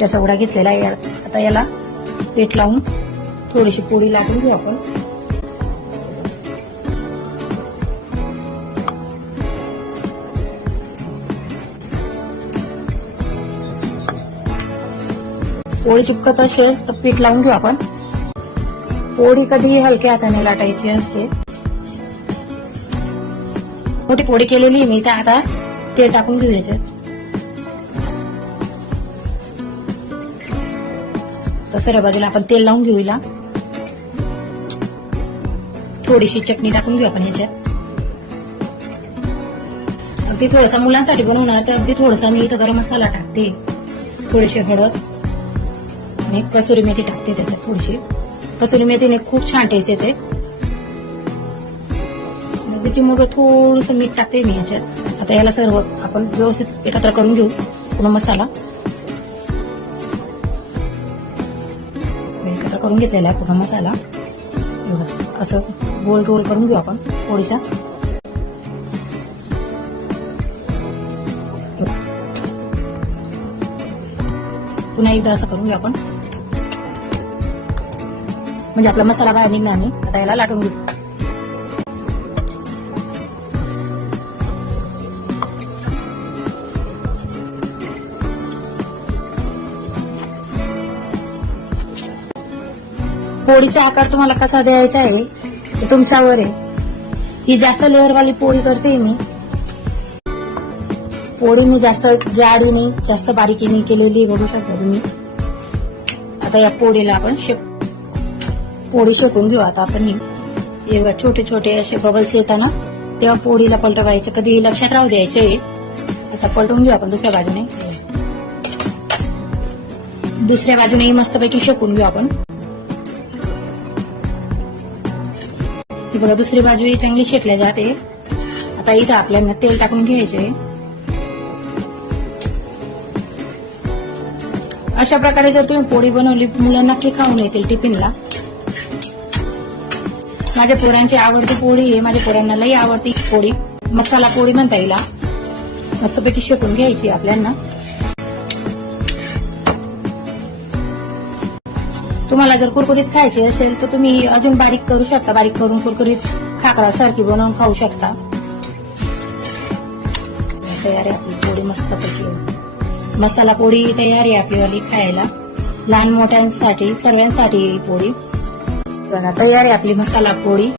मोठ्या सवडा घेतलेला आहे. आता याला पीठ लावून थोडीशी पोळी लाटून घेऊ आपण. पोळी चिपकत असेल तर पीठ लावून घेऊ आपण. पोळी कधी हलक्या हाताने लाटायची असते. मोठी पोळी केलेली मी काय आता ते टाकून घेऊ याच्यात. दुसऱ्या बाजूला आपण तेल लावून घेऊ हिला. थोडीशी चटणी टाकून घेऊ आपण ह्याच्यात. अगदी थोडासा मुलांसाठी बनवणार तर अगदी थोडासा मी इथं गरम मसाला टाकते. थोडीशी हळद आणि कसुरी मेथी टाकते त्याच्यात थोडीशी. कसुरी मेथीने खूप छान टेस्ट येते. त्याची मग थोडस मीठ टाकते मी ह्याच्यात. आता याला सर्व आपण व्यवस्थित एकत्र करून घेऊ. पूर्ण मसाला. करून घेतलेला आहे पूर्ण मसाला. असं गोल रोल करून घेऊ आपण थोडीशा पुन्हा एकदा असं करून घेऊ आपण. म्हणजे आपला मसाला बाहेर निघणार नाही. आता याला लाटून घेऊ. पोळीचा आकार तुम्हाला कसा द्यायचा आहे तुमच्यावर आहे. ही जास्त लेअरवाली पोळी करते मी. पोळी मी जास्त जाडीने जास्त बारीकीने केलेली बघू शकता तुम्ही. आता या पोळीला आपण शेक पोळी शेकून घेऊ. आता आपण छोटे छोटे असे बबल्स येताना तेव्हा पोळीला पलटवायचे. कधी लक्षात राहू द्यायचे. आता पलटून घेऊ आपण दुसऱ्या बाजूने. दुसऱ्या बाजूने मस्तपैकी शेकून घेऊ आपण. बघा दुसरी बाजूही चांगली शेकल्या जाते. आता इथं आपल्याला तेल टाकून घ्यायचे. अशा प्रकारे जर तुम्ही पोळी बनवली मुलं नक्की खाऊन येतील टिफिनला. माझ्या पोरांची आवडती पोळी आहे. माझ्या पोरांना लई आवडती पोळी. मसाला पोळी म्हणता येईल मस्तपैकी शेकून घ्यायची आपल्याला तुम्हाला जर कुरकुरीत खायची असेल तर तुम्ही अजून बारीक करू शकता. बारीक करून कुरकुरीत खाकरा सारखी बनवून खाऊ शकता. तयार आहे आपली पोळी मस्तपैकी मसाला पोळी तयार आहे आपलीवाली खायला. लहान मोठ्यांसाठी सर्वांसाठी पोळी. तयार आहे आपली मसाला पोळी.